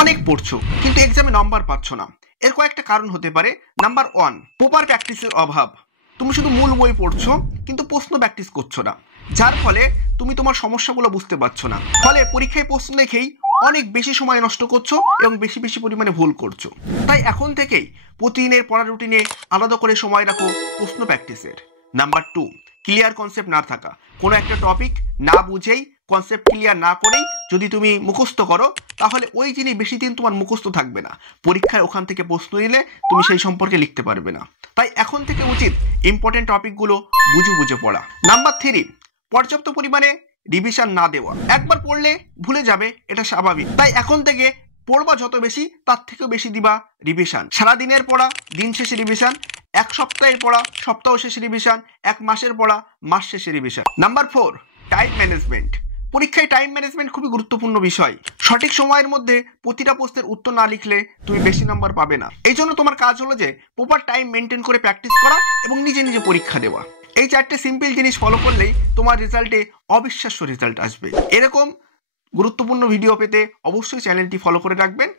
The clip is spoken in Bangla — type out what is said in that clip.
অনেক পড়ছো কিন্তু এক্সামে নাম্বার পাচ্ছ না। এর কয়েকটা কারণ হতে পারে। নাম্বার 1, প্রপার প্র্যাকটিসের অভাব। তুমি শুধু মূল বই পড়ছো কিন্তু প্রশ্ন প্র্যাকটিস করছো না, যার ফলে তুমি তোমার সমস্যাগুলো বুঝতে পারছো না। ফলে পরীক্ষায় প্রশ্ন দেখেই অনেক বেশি সময় নষ্ট করছো এবং বেশি বেশি পরিমাণে ভুল করছো। তাই এখন থেকেই প্রতিদিনের পড়ার রুটিনে আলাদা করে সময় রাখো প্রশ্ন প্র্যাকটিসের। নাম্বার 2, ক্লিয়ার কনসেপ্ট না থাকা। কোনো একটা টপিক না বুঝেই, কনসেপ্ট ক্লিয়ার না করেই যদি তুমি মুখস্থ করো, তাহলে ওই জিনিস বেশি দিন তোমার মুখস্থ থাকবে না। পরীক্ষায় ওখান থেকে প্রশ্ন এলে তুমি সেই সম্পর্কে লিখতে পারবে না। তাই এখন থেকে উচিত ইম্পর্টেন্ট টপিকগুলো বুঝে বুঝে পড়া। নাম্বার 3, পর্যাপ্ত পরিমাণে রিভিশন না দেওয়া। একবার পড়লে ভুলে যাবে, এটা স্বাভাবিক। তাই এখন থেকে পড়বা যত বেশি, তার থেকেও বেশি দিবা রিভিশন। সারা দিনের পড়া দিন শেষে রিভিশন, এক সপ্তাহের পড়া সপ্তাহ শেষে রিভিশন, এক মাসের পড়া মাস শেষে রিভিশন। Number 4, time management. পরীক্ষায় টাইম ম্যানেজমেন্ট খুবই গুরুত্বপূর্ণ বিষয়। সঠিক সময়ের মধ্যে প্রতিটা প্রশ্নের উত্তর না লিখলে তুমি বেশি নাম্বার পাবে না। এই জন্য তোমার কাজ হলো যে প্রপার টাইম মেনটেন করে প্র্যাকটিস করা এবং নিজে নিজে পরীক্ষা দেওয়া। এই 4টে সিম্পল জিনিস ফলো করলেই তোমার রেজাল্টে অবিশ্বাস্য রেজাল্ট আসবে। এরকম গুরুত্বপূর্ণ ভিডিও পেতে অবশ্যই চ্যানেলটি ফলো করে রাখবেন।